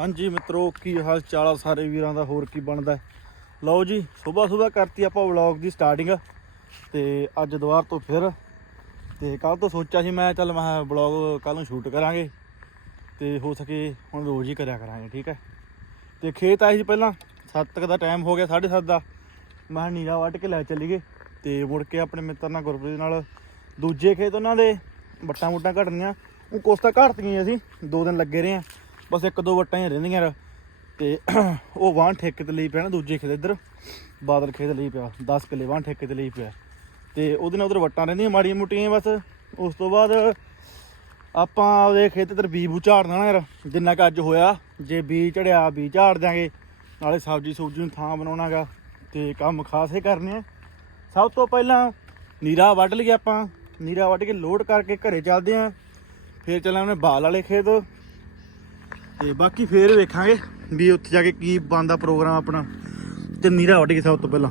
ਹਾਂਜੀ ਮਿੱਤਰੋ, ਕੀ ਹਾਲ ਚਾਲ ਆ ਸਾਰੇ ਵੀਰਾਂ ਦਾ? ਹੋਰ ਕੀ ਬਣਦਾ? ਲਓ ਜੀ, ਸਵੇਰ ਸਵੇਰ ਕਰਤੀ ਆਪਾਂ ਵਲੌਗ ਦੀ ਸਟਾਰਟਿੰਗ ਤੇ ਅੱਜ ਦੁਬਾਰ ਤੋਂ ਫਿਰ, ਤੇ ਕੱਲ ਤੋਂ ਸੋਚਿਆ ਸੀ ਮੈਂ, ਚੱਲ ਮੈਂ ਵਲੌਗ ਕੱਲ ਨੂੰ ਸ਼ੂਟ ਕਰਾਂਗੇ। ਤੇ ਹੋ ਸਕੇ ਹੁਣ ਰੋਜ਼ ਹੀ ਕਰਿਆ ਕਰਾਂਗੇ, ਠੀਕ ਹੈ? ਤੇ ਖੇਤ ਆਏ ਸੀ ਪਹਿਲਾਂ 7 ਤੱਕ ਦਾ ਟਾਈਮ ਹੋ ਗਿਆ 7:30 ਦਾ। ਮੈਂ ਕਿਹਾ ਨੀਰਾ ਵੱਢ ਕੇ ਲੈ ਚੱਲੀ ਗਏ ਤੇ ਮੁੜ ਕੇ ਆਪਣੇ ਮਿੱਤਰ ਨਾਲ ਗੁਰਪ੍ਰੀਤ ਨਾਲ ਦੂਜੇ ਖੇਤ ਉਹਨਾਂ ਦੇ, ਵੱਟਾਂ ਵੁੱਟਾਂ ਘਟਣੀਆਂ ਉਹ ਕੁਛ ਤਾਂ ਘਟਤੀਆਂ ਅਸੀਂ, ਦੋ ਦਿਨ ਲੱਗੇ ਰਹੇ ਆ ਬਸ ਇੱਕ ਦੋ ਵੱਟਾਂ ਹੀ ਰਹਿੰਦੀਆਂ ਰ। ਤੇ ਉਹ ਵਾਹਣ ਠੇਕੇ ਤੇ ਲਈ ਪਿਆ ਨਾ, ਦੂਜੇ ਖੇਤ ਇੱਧਰ। ਬਾਦਲ ਖੇਤ ਲਈ ਪਿਆ 10 ਕਿੱਲੇ ਵਾਹਣ ਠੇਕੇ ਤੇ ਲਈ ਪਿਆ। ਤੇ ਉਹਦੇ ਨਾਲ ਉਧਰ ਵੱਟਾਂ ਰਹਿੰਦੀਆਂ ਮਾੜੀਆਂ ਮੋਟੀਆਂ ਬਸ। ਉਸ ਤੋਂ ਬਾਅਦ ਆਪਾਂ ਉਹਦੇ ਖੇਤ ਤੇ ਬੀਜ ਬੂ ਝਾੜਨਾ ਨਾ ਯਾਰ। ਜਿੰਨਾ ਕੁ ਅੱਜ ਹੋਇਆ, ਜੇ ਬੀਜ ਝੜਿਆ ਬੀਜ ਝਾੜ ਦਿਆਂਗੇ। ਨਾਲੇ ਸਬਜ਼ੀ ਸੂਬਜੀ ਨੂੰ ਥਾਂ ਬਣਾਉਣਾਗਾ। ਤੇ ਕੰਮ ਖਾਸੇ ਕਰਨੇ ਆ। ਸਭ ਤੋਂ ਪਹਿਲਾਂ ਨੀਰਾ ਵੱਢ ਲਈਏ ਆਪਾਂ। ਨੀਰਾ ਵੱਢ ਕੇ ਲੋਡ ਕਰਕੇ ਘਰੇ ਚੱਲਦੇ ਆਂ। ਫੇਰ ਉਹਨੇ ਬਾਲ ਵਾਲੇ ਖੇਤ। ਤੇ ਬਾਕੀ ਫੇਰ ਵੇਖਾਂਗੇ ਵੀ ਉੱਥੇ ਜਾ ਕੇ ਕੀ ਬਣਦਾ ਪ੍ਰੋਗਰਾਮ ਆਪਣਾ ਤੇ ਨੀਰਾ ਵੱਢ ਕੇ ਸਭ ਤੋਂ ਪਹਿਲਾਂ।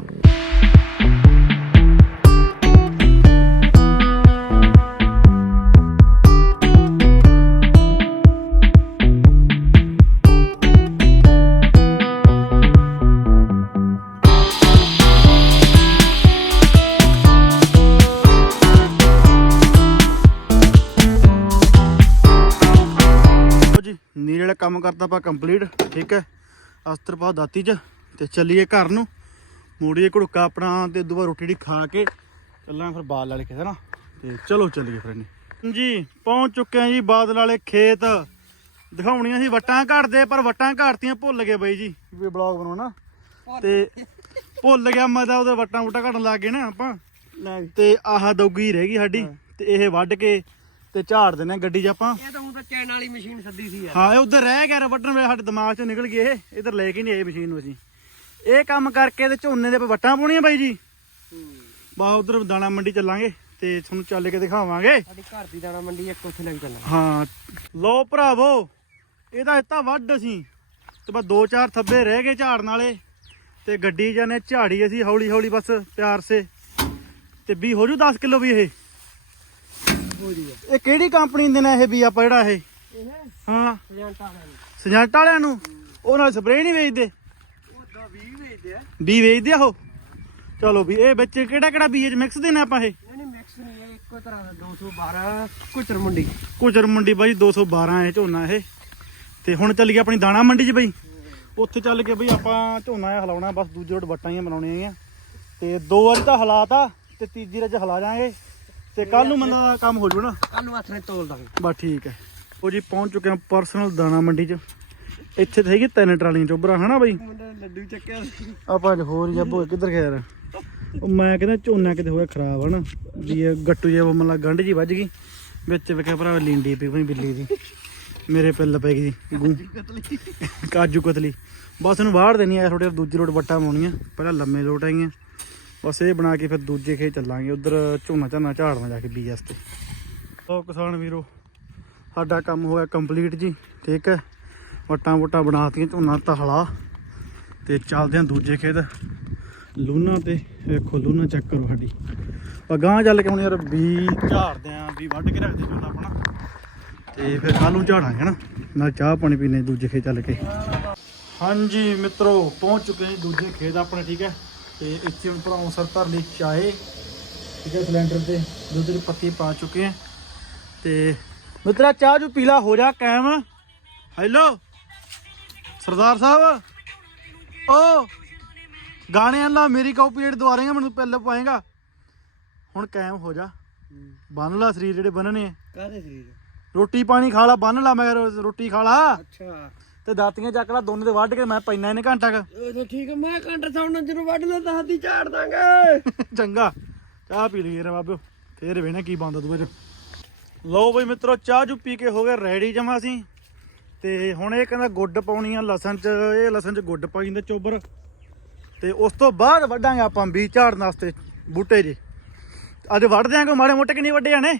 ਜੀ ਨੀਰੇ ਵਾਲਾ ਕੰਮ ਕਰਤਾ ਆਪਾਂ ਕੰਪਲੀਟ ਠੀਕ ਹੈ? ਅਸਤਰ ਪਾ ਦਾਤੀ ਚ ਤੇ ਚੱਲੀਏ ਘਰ ਨੂੰ। ਮੋੜੀਏ ਘੜੁੱਕਾ ਆਪਣਾ ਤੇ ਉਦੋਂ ਬਾਅਦ ਰੋਟੀ ੜੀ ਖਾ ਕੇ ਚੱਲਾਂ ਫਿਰ ਬਾਲ ਵਾਲੇ ਖੇਤ ਨਾ। ਤੇ ਚਲੋ ਚੱਲੀਏ ਫਿਰ ਇਹਨੇ ਜੀ ਪਹੁੰਚ ਚੁੱਕੇ ਆ ਜੀ ਬਾਦਲ ਵਾਲੇ ਖੇਤ। ਦਿਖਾਉਣੀਆਂ ਸੀ ਵੱਟਾਂ ਘੜਦੇ ਪਰ ਵੱਟਾਂ ਘੜਤੀਆਂ ਭੁੱਲ ਗਏ ਬਈ ਜੀ। ਵੀ ਬਲੌਗ ਬਣਾਉਣਾ ਤੇ ਭੁੱਲ ਗਿਆ ਮੈਂ ਤਾਂ ਉਹਦੇ ਵੱਟਾਂ ਵੁੱਟਾਂ ਘੜਨ ਲੱਗ ਗਏ ਨਾ ਆਪਾਂ। ਤੇ ਆਹ ਦੋਗੀ ਰਹਿ ਗਈ ਸਾਡੀ। ਤੇ ਇਹ ਵੱਢ ਕੇ ਤੇ ਝਾੜ ਆ ਗੱਡੀ 'ਚ ਆਪਾਂ। ਇਹ ਤਾਂ ਹੁਣ ਤਾਂ ਚੈਨ ਵਾਲੀ ਮਸ਼ੀਨ ਸੱਦੀ ਸੀ ਯਾਰ। ਹਾਂ ਇਹ ਉਧਰ ਰਹਿ ਗਿਆ ਵੱਢਣ ਵੇਲੇ ਸਾਡੇ ਦਿਮਾਗ ਚੋਂ ਨਿਕਲ ਗਏ ਇਹ। ਇਧਰ ਲੈ ਕੇ ਨਹੀਂ ਆਏ ਮਸ਼ੀਨ ਨੂੰ ਅਸੀਂ। ਇਹ ਕੰਮ ਕਰਕੇ ਤੇ ਝੋਨੇ ਦੇ ਵੱਟਾਂ ਪਾਉਣੀਆਂ ਬਾਈ ਜੀ। ਬਾ ਉਧਰ ਦਾਣਾ ਮੰਡੀ ਚੱਲਾਂਗੇ ਤੇ ਤੁਹਾਨੂੰ ਚੱਲ ਕੇ ਦਿਖਾਵਾਂਗੇ। ਸਾਡੀ ਘਰ ਦੀ ਦਾਣਾ ਮੰਡੀ ਇੱਕ ਉੱਥੇ ਲੈ ਕੇ ਚੱਲਣਾ। ਹਾਂ ਲੋ ਭਰਾਵੋ ਇਹਦਾ ਇੱਤਾ ਵੱਢ ਸੀ। ਤੇ ਬਸ ਦੋ ਚਾਰ ਥੱਬੇ ਰਹਿ ਗਏ ਝਾੜਨ ਵਾਲੇ। ਤੇ ਗੱਡੀ ਜਾਨੇ ਝਾੜੀ ਅਸੀਂ ਹੌਲੀ ਹੌਲੀ ਬਸ ਪਿਆਰ ਸੇ। ਤੇ ਵੀ ਹੋ ਜੂ 10 ਕਿਲੋ ਵੀ ਇਹ। ਹੋ ਜੀ ਇਹ ਕਿਹੜੀ ਕੰਪਨੀ ਦੇ ਨੇ ਇਹ ਵੀ ਆਪਾਂ ਜਿਹੜਾ ਇਹ? ਇਹ ਹਾਂ। ਏਜੰਟ ਵਾਲਿਆਂ ਨੂੰ। ਸਜੈਂਟ ਵਾਲਿਆਂ ਨੂੰ? ਉਹ ਨਾਲ ਸਪਰੇਅ ਨਹੀਂ ਵੇਚਦੇ? ਉਹ ਦਾ 20 ਵੇਚਦੇ ਆ। ਵੀ ਵੇਚਦੇ ਆ ਉਹ? ਚਲੋ ਵੀ ਇਹ ਵਿੱਚ ਕਿਹੜਾ ਕਿਹੜਾ ਬੀਜ ਮਿਕਸ ਦੇਣਾ ਆਪਾਂ ਇਹ? ਨਹੀਂ ਨਹੀਂ ਮਿਕਸ ਨਹੀਂ ਇਹ ਇੱਕੋ ਤਰ੍ਹਾਂ ਦਾ 212 ਕੁਚਰ ਮੰਡੀ। ਕੁਚਰ ਮੰਡੀ ਬਾਈ 212 ਹੈ ਝੋਨਾ ਇਹ। ਤੇ ਹੁਣ ਚੱਲ ਗਿਆ ਆਪਣੀ ਦਾਣਾ ਮੰਡੀ 'ਚ ਬਈ। ਉੱਥੇ ਚੱਲ ਕੇ ਬਈ ਆਪਾਂ ਝੋਨਾ ਇਹ ਹਲਾਉਣਾ ਬਸ ਦੂਜੇ ਰੋਡ ਵੱਟਾਂ ਹੀ ਬਣਾਉਣੀਆਂ ਆ ਤੇ ਦੋ ਵਾਰੀ ਤਾਂ ਹਲਾਤਾ ਤੇ ਤੀਜੀ ਰਜ ਹਲਾ ਜਾਾਂਗੇ ਤੇ ਕੱਲ ਨੂੰ ਮੰਦਾ ਦਾ ਕੰਮ ਹੋ ਜਾਊ ਨਾ? ਕੱਲ ਨੂੰ ਨੇ ਤੋਲ ਦਾਂਗੇ। ਬਸ ਠੀਕ ਹੈ। ਉਹ ਜੀ ਪਹੁੰਚ ਚੁੱਕੇ ਹਾਂ ਪਰਸਨਲ ਦਾਣਾ ਮੰਡੀ 'ਚ। ਇੱਥੇ ਤਾਂ ਹੈਗੀ ਤਿੰਨ ਟਰਾਲੀਆਂ ਚੋਬਰਾ ਹਨਾ ਬਈ? ਮੁੰਡੇ ਨੇ ਲੱਡੂ ਚੱਕਿਆ ਸੀ। ਆਪਾਂ ਅੱਜ ਹੋਰ ਜੱਬੋ ਕਿੱਧਰ ਗਿਆ ਯਾਰ ਉਹ ਮੈਂ ਕਹਿੰਦਾ ਝੋਨਾ ਕਿਤੇ ਹੋਇਆ ਖਰਾਬ ਹਨਾ? ਵੀ ਇਹ ਗੱਟੂ ਜਿਹਾ ਮਤਲਬ ਗੰਢ ਜੀ ਵੱਜ ਗਈ। ਵਿੱਚ ਵੇਖਿਆ ਭਰਾ ਲੀਂਡੀ ਪਈ ਪਈ ਬਿੱਲੀ ਦੀ। ਮੇਰੇ ਪਿੱਲ ਪੈ ਗਈ। ਗੂੰ। ਕਾਜੂ ਕਤਲੀ। ਬਸ ਇਹਨੂੰ ਵਾੜ ਦੇਣੀ ਆ ਥੋੜੇ ਦੂਜੀ ਰੋਡ ਵੱਟਾਂ ਪਾਉਣੀਆਂ। ਪਹਿਲਾਂ ਲੰਮੇ ਲੋਟ ਆਈਆਂ ਬਸ ਇਹ ਬਣਾ ਕੇ ਫਿਰ ਦੂਜੇ ਖੇਤ ਚੱਲਾਂਗੇ, ਉਧਰ ਝੋਨਾ ਝਾਨਾ ਝਾੜਨਾ ਜਾ ਕੇ ਬੀਜ ਵਾਸਤੇ ਲੋ ਕਿਸਾਨ ਵੀਰੋ, ਸਾਡਾ ਕੰਮ ਹੋਇਆ ਕੰਪਲੀਟ ਜੀ, ਠੀਕ ਹੈ? ਵਟਾਂ ਵਟਾਂ ਬਣਾਤੀਆਂ, ਝੋਨਾ ਤਹਲਾ ਤੇ ਚੱਲਦੇ ਹਾਂ ਦੂਜੇ ਖੇਤ। ਲੂਨਾ ਤੇ ਵੇਖੋ ਲੂਨਾ ਚੈੱਕ ਕਰੋ ਸਾਡੀ। ਗਾਂ ਚੱਲ ਕੇ ਹੁਣ ਯਾਰ ਬੀ ਝਾੜਦੇ ਆਂ ਵੀ ਵੱਢ ਕੇ ਰੱਖਦੇ ਝੋਨਾ ਆਪਣਾ। ਤੇ ਫਿਰ ਕੱਲ ਨੂੰ ਝਾੜਾਂਗੇ ਨਾ ਨਾਲ ਚਾਹ ਪਾਣੀ ਪੀਨੇ ਦੂਜੇ ਖੇਤ ਚੱਲ ਕੇ। ਹਾਂਜੀ ਮਿੱਤਰੋ, ਪਹੁੰਚ ਚੁੱਕੇ ਹਾਂ ਜੀ ਦੂਜੇ ਖੇਤ ਆਪਣੇ, ਠੀਕ ਹੈ? ਤੇ ਇੱਥੇ ਹੁਣ ਭਰਾਉਂ ਸਰ ਧਰ ਲਈ ਚਾਹੇ ਠੀਕ ਹੈ ਸਿਲੰਡਰ ਤੇ ਦੁੱਧ ਦੀ ਪੱਤੀ ਪਾ ਚੁੱਕੇ ਹਾਂ। ਤੇ ਮਿੱਤਰਾ ਚਾਹ ਜੂ ਪੀਲਾ ਹੋ ਜਾ ਕਾਇਮ। ਹੈਲੋ ਸਰਦਾਰ ਸਾਹਿਬ? ਓ ਗਾਣਿਆਂ ਲਾ ਮੇਰੀ ਕਾਪੀਰਾਈਟ ਦਵਾਰੇਗਾ ਮੈਨੂੰ ਪਹਿਲਾਂ ਪਾਏਗਾ। ਹੁਣ ਕਾਇਮ ਹੋ ਜਾ। ਬੰਨ ਲਾ ਸਰੀਰ ਜਿਹੜੇ ਬੰਨਣੇ ਆ। ਕਾਹਦੇ ਸਰੀਰ? ਰੋਟੀ ਪਾਣੀ ਖਾ ਲਾ ਬੰਨ ਲਾ ਮੈਂ ਰੋਟੀ ਖਾ ਲਾ। ਅੱਛਾ। ਤੇ ਦਾਤੀਆਂ ਚੱਕ ਲਾ ਦੋਨੇ ਦੇ ਵੱਢ ਕੇ ਮੈਂ ਪੈਣਾ ਇਹਨੇ ਘੰਟਾ ਕੁ। ਤਾਂ ਠੀਕ ਹੈ ਮੈਂ ਕੰਟਰ ਸਾਉਣ ਜਦੋਂ ਵੱਢ ਲੈ ਤਾਂ ਹੱਥੀ ਝਾੜ ਦਾਂਗੇ। ਚੰਗਾ। ਚਾਹ ਪੀ ਲਈਏ ਰੇ ਬਾਬਿਓ। ਫੇਰ ਵੇਣਾ ਕੀ ਬੰਦ ਦੂਏ ਚ ਲਓ ਬਈ ਮਿੱਤਰੋ ਚਾਹ ਜੂ ਪੀ ਕੇ ਹੋ ਗਏ ਰੈਡੀ ਜਮਾ ਅਸੀਂ। ਤੇ ਹੁਣ ਇਹ ਕਹਿੰਦਾ ਗੁੱਡ ਪਾਉਣੀ ਆ ਲਸਣ ਚ ਇਹ ਲਸਣ ਚ ਗੁੱਡ ਪਾਈ ਜਾਂਦੇ ਚੋਬਰ। ਤੇ ਉਸ ਤੋਂ ਬਾਅਦ ਵੱਢਾਂਗੇ ਆਪਾਂ ਬੀਜ ਝਾੜਨ ਵਾਸਤੇ ਬੂਟੇ ਜੇ। ਅੱਜ ਵੱਢ ਦਿਆਂਗੇ ਮਾੜੇ ਮੋਟੇ ਕਿ ਨਹੀਂ ਵੱਡੇ ਜਾਣੇ?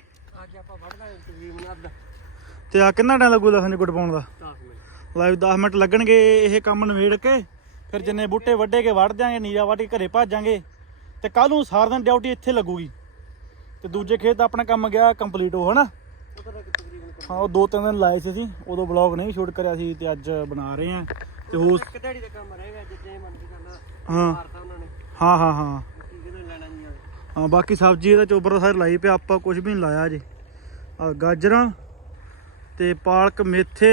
ਅੱਜ ਆਪਾਂ ਵੱਢ ਦਾਂਗੇ ਤਕਰੀਬਨ ਅੱਧ। ਤੇ ਆ ਕਿੰਨਾ ਟਾਈਮ ਲੱਗੂ ਲਸਣ ਚ ਗੁੱਡ ਪਾਉਣ ਦਾ? 10 ਮਿੰਟ। ਲਾਈਵ 10 ਮਿੰਟ ਲੱਗਣਗੇ ਇਹ ਕੰਮ ਨਵੇੜ ਕੇ ਫਿਰ ਜਿੰਨੇ ਬੂਟੇ ਵੱਡੇ ਕੇ ਵੱਢ ਦਿਆਂਗੇ ਨੀਰਾ ਕੇ ਘਰੇ ਭੱਜਾਂਗੇ ਤੇ ਕੱਲ ਨੂੰ ਸਾਰਾ ਦਿਨ ਡਿਊਟੀ ਇੱਥੇ ਲੱਗੂਗੀ। ਤੇ ਦੂਜੇ ਖੇਤ ਦਾ ਆਪਣਾ ਕੰਮ ਗਿਆ ਕੰਪਲੀਟ ਹੋ ਹਨਾ? ਹਾਂ ਉਹ ਦੋ ਤਿੰਨ ਦਿਨ ਲਾਏ ਸੀ ਅਸੀਂ ਉਦੋਂ ਵਲੌਗ ਨਹੀਂ ਸ਼ੂਟ ਕਰਿਆ ਸੀ ਤੇ ਅੱਜ ਬਣਾ ਰਹੇ ਆ ਤੇ ਹੋ ਇੱਕ ਦਿਹਾੜੀ ਦਾ ਕੰਮ ਰਹੇਗਾ ਜਿੱਦੇ ਮਨ ਦੀ ਕਰਨਾ ਹਾਂ। ਮਾਰਤਾ ਉਹਨਾਂ ਨੇ। ਹਾਂ ਹਾਂ ਹਾਂ। ਹਾਂ ਬਾਕੀ ਸਬਜ਼ੀ ਇਹਦਾ ਚੋਬਰ ਸਾਰੇ ਲਾਈ ਪਿਆ ਆਪਾਂ ਕੁਝ ਵੀ ਨਹੀਂ ਲਾਇਆ ਅਜੇ ਆ ਗਾਜਰਾਂ ਤੇ ਪਾਲਕ ਮੇਥੇ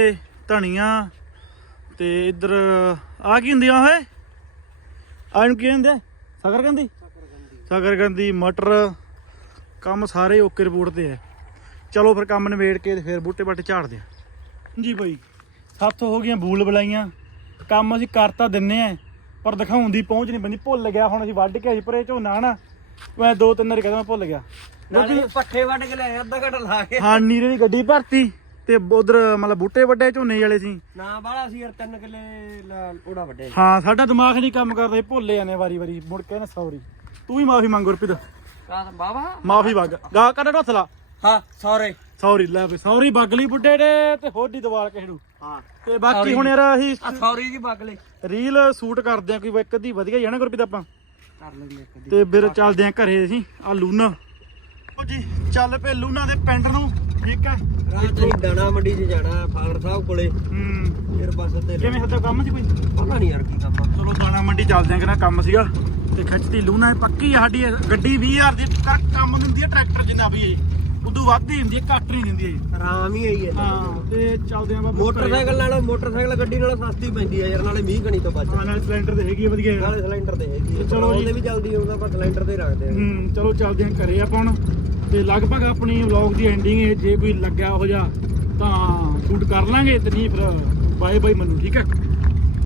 ਧਨੀਆ ਤੇ ਇੱਧਰ ਆ ਕੀ ਹੁੰਦੀਆਂ ਓਏ? ਆ ਇਹਨੂੰ ਕੀ ਕਹਿੰਦੇ? ਸਕਰਕੰਦੀ ਸਕਰਕੰਦੀ ਮਟਰ ਕੰਮ ਸਾਰੇ ਓਕੇ ਰਿਪੋਰਟ ਤੇ ਹੈ ਚਲੋ ਫਿਰ ਕੰਮ ਨਿਬੇੜ ਕੇ ਫਿਰ ਬੂਟੇ ਬਾਟੇ ਝਾੜਦੇ ਆ। ਜੀ ਭਾਈ ਸਾਥੋਂ ਹੋ ਗਈਆਂ ਬੂਲ ਬਲਾਈਆਂ। ਕੰਮ ਅਸੀਂ ਕਰ ਤਾਂ ਦਿੰਨੇ ਆ ਪਰ ਦਿਖਾਉਣ ਦੀ ਪਹੁੰਚ ਨਹੀਂ ਬੰਦੀ। ਭੁੱਲ ਗਿਆ ਹੁਣ ਅਸੀਂ ਵੱਢ ਕੇ ਆਈ ਪਰੇ ਝੋਨਾ ਨਾ ਮੈਂ ਦੋ ਤਿੰਨ ਵਾਰੀ ਕਹਿੰਦਾ ਮੈਂ ਭੁੱਲ ਗਿਆ। ਨਾਲੇ ਪੱਠੇ ਵੱਢ ਕੇ ਲਿਆਏ ਅੱਧਾ ਘੰਟਾ ਲਾ ਕੇ। ਹਾਂ ਨੀਰੇ ਦੀ ਗੱਡੀ ਭਰਤੀ। ਤੇ ਉਧਰ ਮਤਲਬ ਬੂਟੇ ਵੱਡੇ ਝੋਨੇ ਵਾਲੇ ਸੀ। ਨਾ ਬਾਹਲਾ ਸੀ ਯਾਰ ਤਿੰਨ ਕਿੱਲੇ ਲਾ- ਉਹਦਾ ਵੱਡੇ ਹਾਂ ਸਾਡਾ ਦਿਮਾਗ ਨਹੀਂ ਕੰਮ ਕਰਦਾ ਸੀ, ਭੁੱਲੇ ਜਾਂਦੇ ਵਾਰੀ ਵਾਰੀ ਮੁੜ ਕੇ ਨਾ ਸੌਰੀ ਤੂੰ ਵੀ ਮਾਫੀ ਮੰਗ ਗੁਰਪ੍ਰੀਤ। ਬਾਬਾ ਮਾਫੀ ਮੰਗ। ਗਾ ਕੱਢ ਹੱਥਲਾ ਹਾਂ ਸੌਰੇ ਸੌਰੀ ਲੈ ਬਈ ਸੌਰੀ ਬਗਲੀ ਬੁੱਢੇ ਨੇ ਤੇ ਹੋਡੀ ਦਵਾਲ ਕਿਸੇ ਨੂੰ। ਹਾਂ। ਤੇ ਬਾਕੀ ਹੁਣ ਯਾਰ ਅਸੀਂ ਆ ਸੌਰੀ ਦੀ ਬਗਲੇ। ਰੀਲ ਸ਼ੂਟ ਕਰਦੇ ਆ ਕੋਈ ਇੱਕ ਅੱਧੀ ਵਧੀਆ ਜਾਣਾ ਗੁਰਪ੍ਰੀਤ ਆਪਾਂ? ਕਰ ਲੈਂਦੇ ਇੱਕ ਦੀ ਤੇ ਫਿਰ ਚੱਲਦੇ ਆ ਘਰੇ ਅਸੀਂ ਆ ਲੂਨਾ ਉਹ ਜੀ ਚੱਲ ਪਏ ਲੂਨਾ ਦੇ ਪਿੰਡ ਨੂੰ ਠੀਕ ਹੈ ਰਾਤ ਨੂੰ ਦਾਣਾ ਮੰਡੀ 'ਚ ਜਾਣਾ ਫਾਦਰ ਸਾਹਿਬ ਕੋਲੇ। ਹੂੰ। ਫਿਰ ਬੱਸ ਤੇ ਕਿਵੇਂ ਹੱਥੋਂ ਕੰਮ ਸੀ ਕੋਈ? ਪਤਾ ਨਹੀਂ ਯਾਰ ਕੀ ਕੰਮ ਆ। ਚਲੋ ਦਾਣਾ ਮੰਡੀ ਚੱਲਦੇ ਆਂ ਕਿਨਾ ਕੰਮ ਸੀਗਾ। ਤੇ ਖਿੱਚਤੀ ਲੂਣਾ ਇਹ ਪੱਕੀ ਆ ਸਾਡੀ ਇਹ ਗੱਡੀ 20000 ਦੀ ਕਰ ਕੰਮ ਦਿੰਦੀ ਹੈ ਟਰੈਕਟਰ ਜਿੰਨਾ ਵੀ ਇਹ। ਉਦੋਂ ਵੱਧ ਹੀ ਹੁੰਦੀ ਹੈ ਘੱਟ ਨਹੀਂ ਦਿੰਦੀ ਇਹ। ਆਰਾਮ ਹੀ ਆਈ ਹੈ। ਹਾਂ ਤੇ ਚੱਲਦੇ ਆਂ ਬਾਬਾ ਮੋਟਰਸਾਈਕਲ ਨਾਲੋਂ ਮੋਟਰਸਾਈਕਲ ਗੱਡੀ ਨਾਲੋਂ ਸਸਤੀ ਪੈਂਦੀ ਆ ਯਾਰ ਨਾਲੇ ਮੀਂਹ ਕਣੀ ਤੋਂ ਬਚ। ਹਾਂ ਨਾਲ ਸਿਲੰਡਰ ਤੇ ਹੈਗੀ ਆ ਵਧੀਆ। ਨਾਲੇ ਸਿਲੰਡਰ ਤੇ ਹੈਗੀ ਆ। ਚਲੋ ਜੀ। ਉਹਦੇ ਵੀ ਜਲਦੀ ਆਉਂਦਾ ਪਰ ਸਿਲੰਡਰ ਤੇ ਹੀ ਰੱਖਦੇ ਆ। ਹੂੰ ਚਲੋ ਚੱਲਦੇ ਆਂ ਘਰੇ ਆਪਾਂ ਹੁਣ। ਤੇ ਲਗਭਗ ਆਪਣੀ ਵਲੌਗ ਦੀ ਐਂਡਿੰਗ ਹੈ ਜੇ ਕੋਈ ਲੱਗਿਆ ਹੋ ਜਾ ਤਾਂ ਸ਼ੂਟ ਕਰ ਲਾਂਗੇ ਤੇ ਨਹੀਂ ਫਿਰ ਬਾਏ ਬਾਏ ਮੰਨੂ, ਠੀਕ ਹੈ?